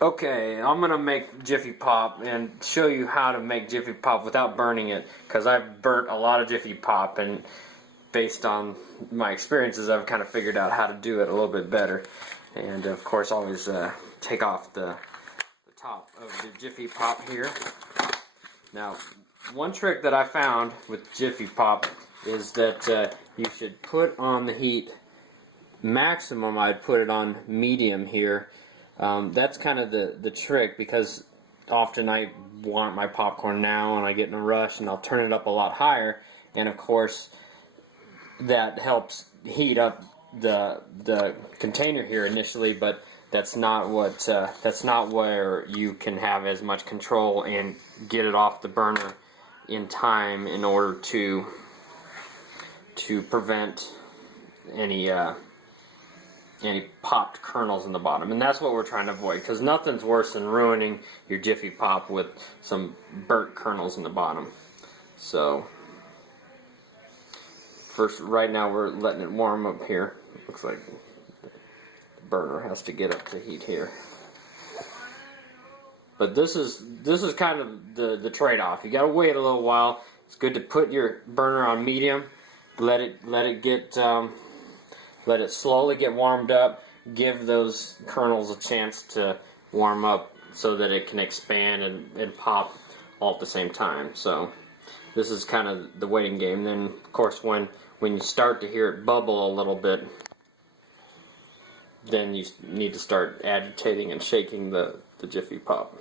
Okay, I'm gonna make Jiffy Pop and show you how to make Jiffy Pop without burning it, because I've burnt a lot of Jiffy Pop, and based on my experiences, I've kind of figured out how to do it a little bit better. And of course, always take off the top of the Jiffy Pop here. Now, one trick that I found with Jiffy Pop is that you should put on the heat maximum. I'd put it on medium here. That's kind of the trick, because often I want my popcorn now and I get in a rush and I'll turn it up a lot higher, and of course that helps heat up the container here initially, but that's not where you can have as much control and get it off the burner in time in order to prevent any popped kernels in the bottom. And that's what we're trying to avoid, because nothing's worse than ruining your Jiffy Pop with some burnt kernels in the bottom. So first, right now we're letting it warm up here. Looks like the burner has to get up to heat here. But this is kind of the trade-off. You gotta wait a little while. It's good to put your burner on medium, let it slowly get warmed up, give those kernels a chance to warm up so that it can expand and pop all at the same time. So this is kind of the waiting game. Then of course when you start to hear it bubble a little bit, then you need to start agitating and shaking the Jiffy Pop.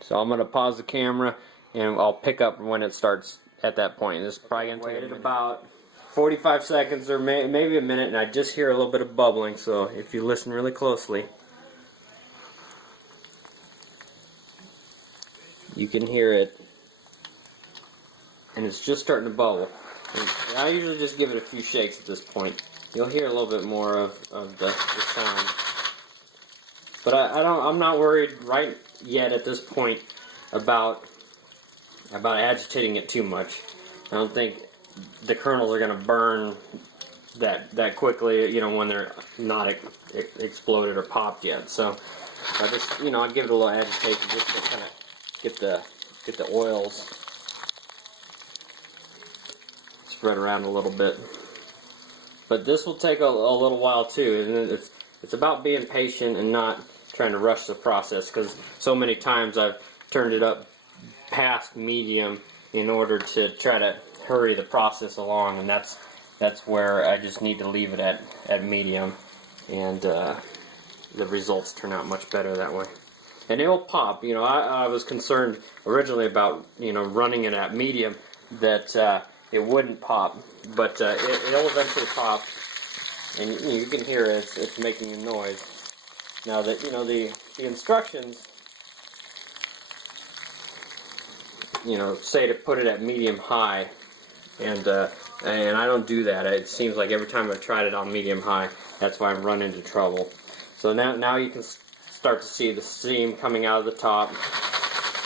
So I'm going to pause the camera and I'll pick up when it starts at that point. This is probably going to take about 45 seconds or maybe a minute, and I just hear a little bit of bubbling, so if you listen really closely, you can hear it, and it's just starting to bubble. And I usually just give it a few shakes at this point. You'll hear a little bit more of the sound. But I'm not worried right yet at this point about agitating it too much. I don't think the kernels are going to burn that quickly, you know, when they're not exploded or popped yet. So I just, you know, I give it a little agitation just to kind of get the oils spread around a little bit. But this will take a little while too, and it's about being patient and not trying to rush the process, because so many times I've turned it up past medium in order to try to hurry the process along, and that's where I just need to leave it at medium, and the results turn out much better that way. And it will pop. You know, I was concerned originally about, you know, running it at medium, that it wouldn't pop, but it'll eventually pop, and you can hear it. It's making a noise. Now that, you know, the instructions, you know, say to put it at medium high, and I don't do that. It seems like every time I've tried it on medium high, that's why I'm running into trouble. So now you can start to see the steam coming out of the top.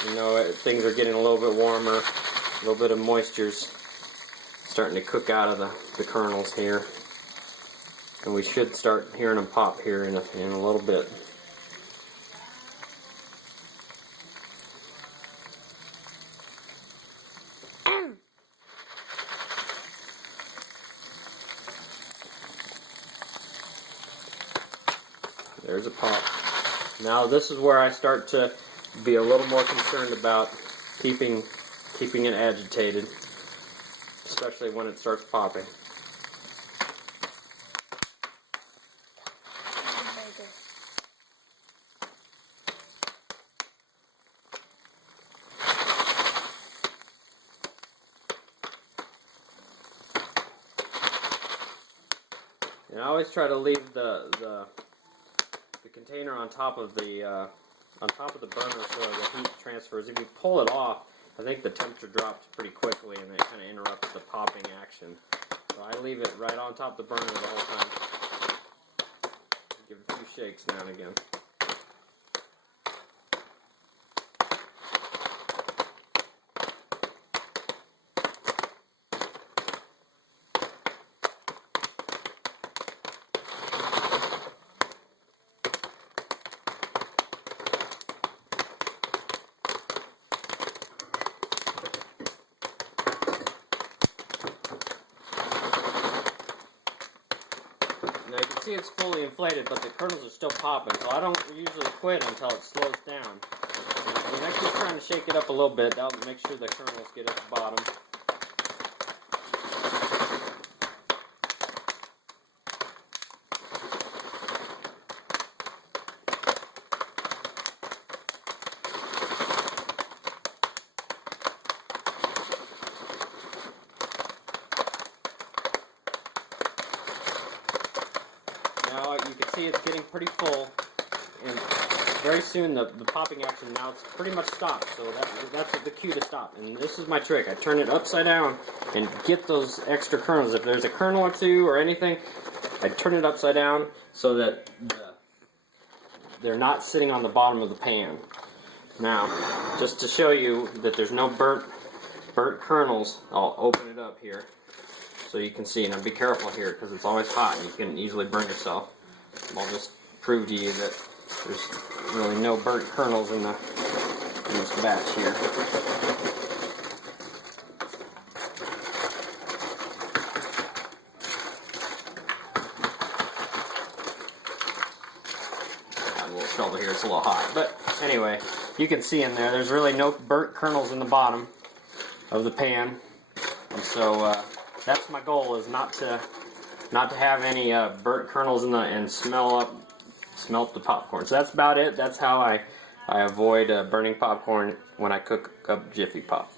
You know, things are getting a little bit warmer. A little bit of moisture's starting to cook out of the kernels here, and we should start hearing them pop here in a little bit. There's a pop. Now this is where I start to be a little more concerned about keeping it agitated, especially when it starts popping. And I always try to leave the container on top of the burner so the heat transfers. If you pull it off, I think the temperature drops pretty quickly, and it kind of interrupts the popping action. So I leave it right on top of the burner the whole time. Give it a few shakes now and again. Now you can see it's fully inflated, but the kernels are still popping, so I don't usually quit until it slows down. And I keep trying to shake it up a little bit. That'll make sure the kernels get at the bottom. Now you can see it's getting pretty full, and very soon the popping action now it's pretty much stopped. So that's the cue to stop. And this is my trick. I turn it upside down and get those extra kernels. If there's a kernel or two or anything, I turn it upside down so that they're not sitting on the bottom of the pan. Now, just to show you that there's no burnt kernels, I'll open it up here. So you can see, now be careful here because it's always hot and you can easily burn yourself. I'll just prove to you that there's really no burnt kernels in this batch here. Got a little shovel here, it's a little hot. But anyway, you can see in there's really no burnt kernels in the bottom of the pan. And so that's my goal, is not to have any burnt kernels in and smelt the popcorn. So that's about it. That's how I avoid burning popcorn when I cook up Jiffy Pop.